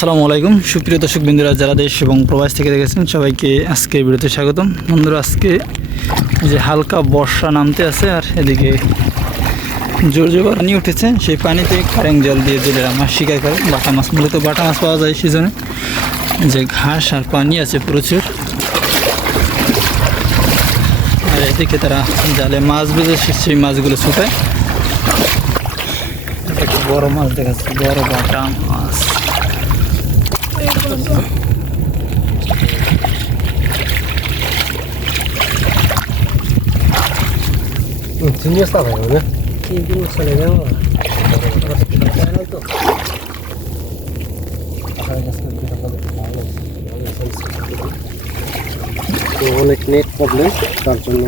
আসসালামু আলাইকুম সুপ্রিয় দর্শক বিন্দুরা যারা দেশ এবং প্রবাস থেকে দেখেছেন সবাইকে আজকে ভিডিওতে স্বাগতম। বন্ধুরা আজকে যে হালকা বর্ষা নামতে আছে আর এদিকে জোর জোর পানি উঠেছে, সেই পানিতে কারেং জল দিয়ে জেলেরা মাছ শিকার করে। বাটা মাছ, মূলত বাটা মাছ পাওয়া যায় সিজনে। যে ঘাস আর পানি আছে প্রচুর, আর এদিকে তারা জালে মাছ বেঁধে সেই মাছগুলো ছুটায়। একটা বড় মাছ দেখাচ্ছে, বড় বাটা মাছ। Sini está bueno, ¿no? Sí, como se le llama. তো অনেক নেট প্রবলেম, তার জন্য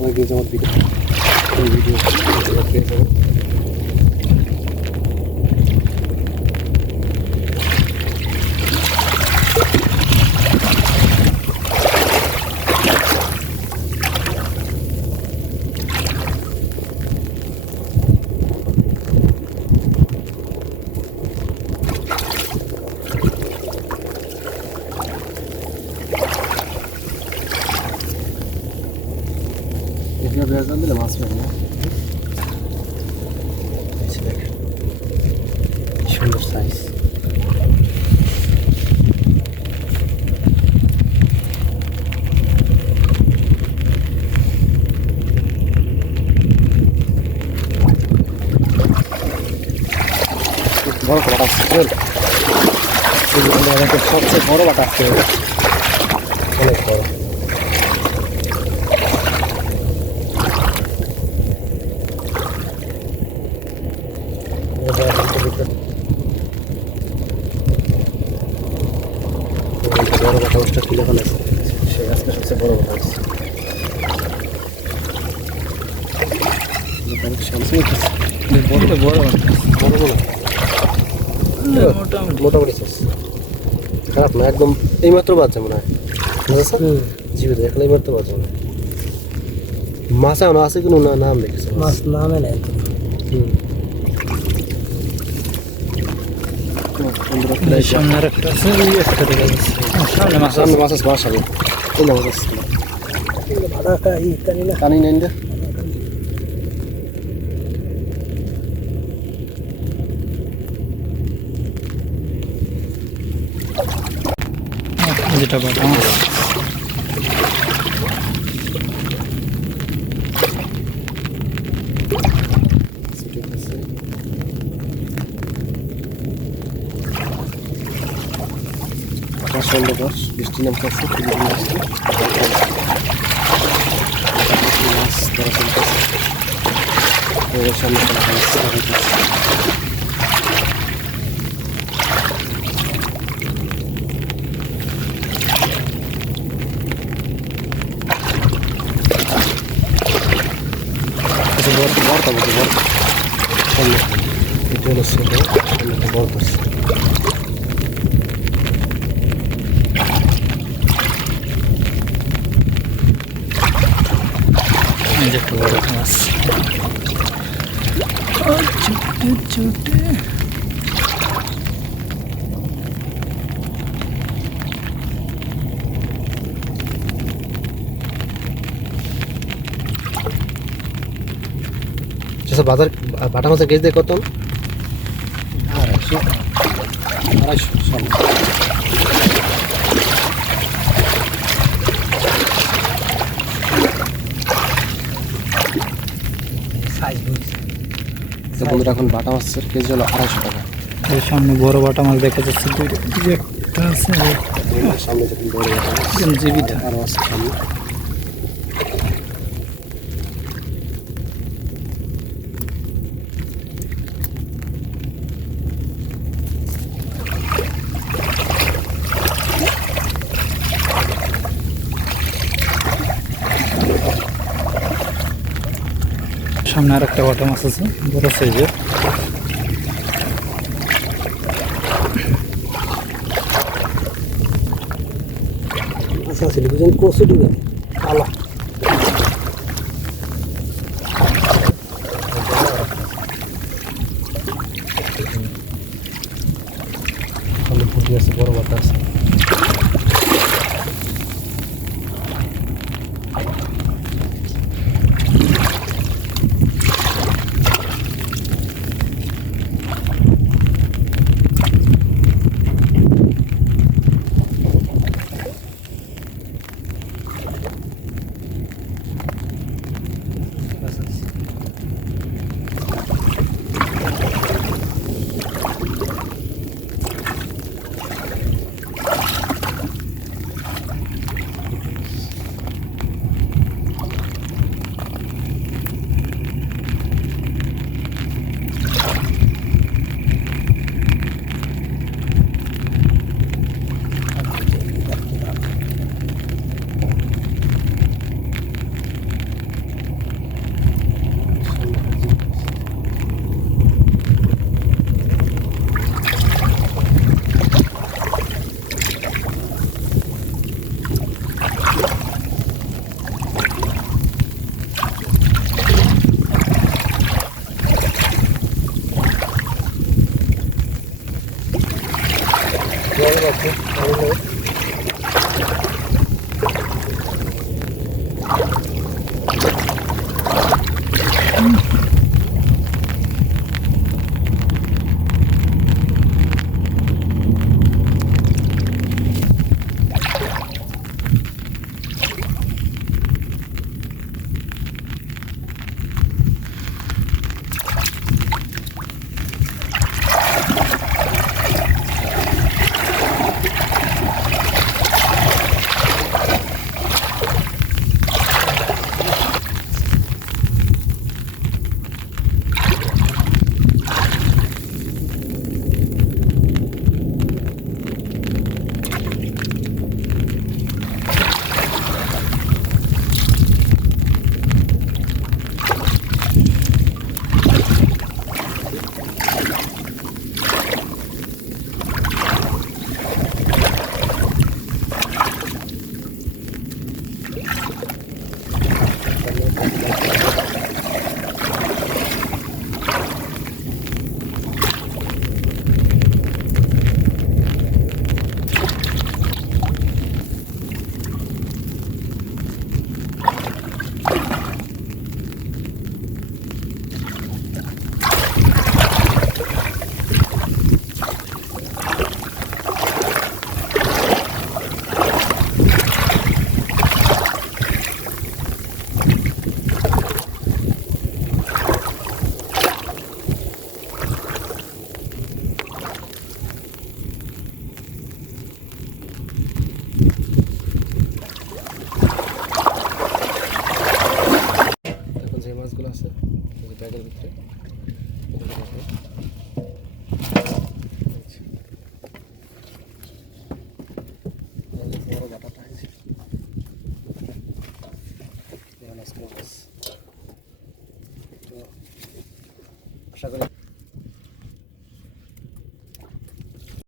অনেকে যেমন ভিডিও পেয়ে যাবেন। Birazdan bile mas verin ya. Neyse bak. Şundur size. বড় বাটা আছে। সেগুলো আমাদের সবচেয়ে বড় বাটা আছে। অনেক বড়। বড় বাটা ওটা তুলে ফেলেছে, সে আজকে সবচেয়ে বড় বাটা আছে। মোটামুটি খারাপ না, একদম এইমাত্র বাচ্চা মনে হয়। জীবিত দেখলে এইমাত্র বাচ্চা মনে হয়। মাছ এমন আছে কিন্তু না, নাম দেখেছে মাছ নামে নেই। সামনে আরেকটা আছে, সামনে মাছ আছে, মাছ আছে, মাছ আছে, মাছ আছে। কানি নেই না যেটা বাটা মাছ। সন্ধ্যা বৃষ্টি নামতে আসছে, খুবই আসছে মাছ ধরা চলতেছে। সামনে বর্তা বলতে বর্তা সামনে এটা হলো ছোট, সামনে একটা বর্তা আছে। একটা বড় মাছ, ছোটে ছোটে। বাজার বাটা মাছের কেজি দিয়ে কত? 250 বন্ধুরা, এখন বাটা মাছের কেজি হলো 250 টাকা। এর সামনে বড় বাটা মাছ দেখা যাচ্ছে, একটা আছে সামনে দেখুন বড় বাটা মাছ জীবিত আরও আছে সামনে। সামনে আর একটা বাটা মাছ আছে, বড় সাইজের। আচ্ছা ছিল বুঝলেন, কচু দিবেন আলা আচ্ছা আচ্ছা। জল আছে তাহলে এখন যে মাছগুলো আছে ওই ব্যাগের ভিতরে বড় বাটাটা আছে মাছ তো আশা করি